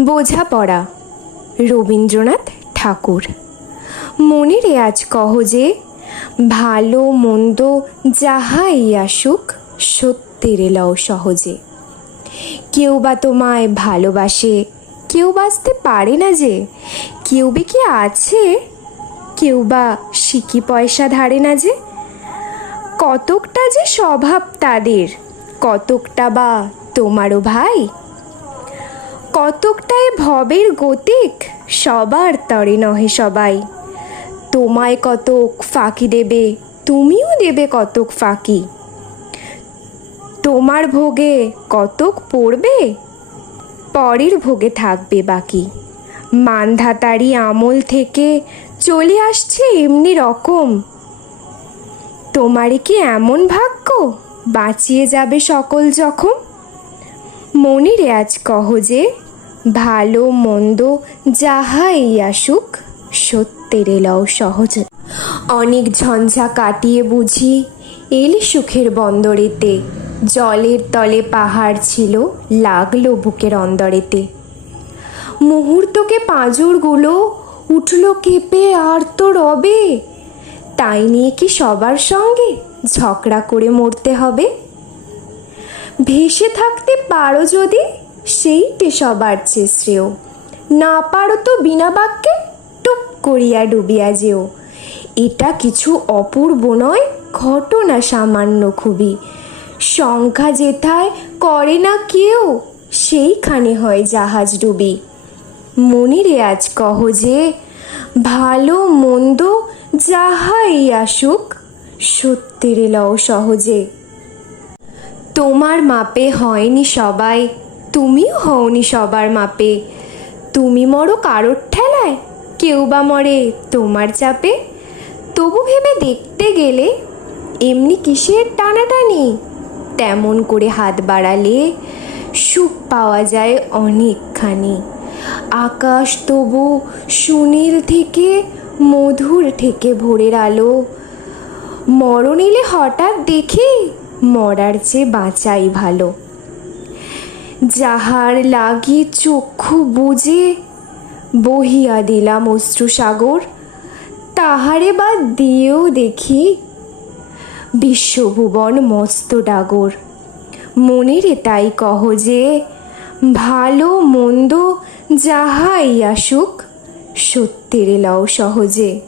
বোঝাপড়া রবীন্দ্রনাথ ঠাকুর। মনেরে আজ কহ যে, ভালো মন্দ যাহাই আসুক সত্যের লও সহজে। কেউ বা তোমায় ভালোবাসে, কেউ বাসতে পারে না যে। কেউ বে কি আছে, কেউ বা সিকি পয়সা ধারে না যে। কতকটা যে স্বভাব তাদের, কতকটা বা তোমারও ভাই। কতকটায় ভবের গতিক, সবার তরে নহে সবাই। তোমায় কতক ফাঁকি দেবে, তুমিও দেবে কতক ফাঁকি। তোমার ভোগে কতক পড়বে, পরের ভোগে থাকবে বাকি। মানধাতারি আমল থেকে চলে আসছে এমনি রকম। তোমারই কি এমন ভাগ্য, বাঁচিয়ে যাবে সকল জখম। মনেরে আজ কহ যে, ভালো মন্দ যাহাই আসুক সত্যের লও সহজে। অনেক ঝঞ্ঝা কাটিয়ে বুঝি এলে সুখের বন্দরেতে। জলের তলে পাহাড় ছিল, লাগলো বুকের অন্দরেতে। মুহূর্তকে পাঁজরগুলো উঠল কেঁপে আর তো রবে। তাই নিয়ে কি সবার সঙ্গে ঝগড়া করে মরতে হবে। ভেসে থাকতে পারো যদি, সেইটে সবার চেয়ে শ্রেয়। না পারো তো বিনা বাক্যে টুপ করিয়া ডুবিয়া যেও। এটা কিছু অপূর্ব নয়, ঘটনা সামান্য খুবই। সংখ্যা যেথায় করে না কেউ, সেইখানে হয় জাহাজ ডুবি। মনেরে আজ কহ যে, ভালো মন্দ যাহাই আসুক সত্যের লও সহজে। তোমার মাপে হয়নি সবাই, তুমিও হওনি সবার মাপে। তুমি মরো কারোর ঠেলায়, কেউ বা মরে তোমার চাপে। তবু ভেবে দেখতে গেলে এমনি কিসের টানাটানি। তেমন করে হাত বাড়ালে সুখ পাওয়া যায় অনেকখানি। আকাশ তবু সুনীল থেকে মধুর থেকে ভোরের আলো। মরণ এলে হঠাৎ দেখি, মরার চেয়ে বাঁচাই ভালো। যাহার লাগি চক্ষু বুজে বহিয়া দিলাম অশ্রুসাগর। তাহারে বা দিয়েও দেখি বিশ্বভুবন মস্ত ডাগর। মনেরে তাই কহ যে, ভালো মন্দ যাহাই আসুক সত্যের লও সহজে।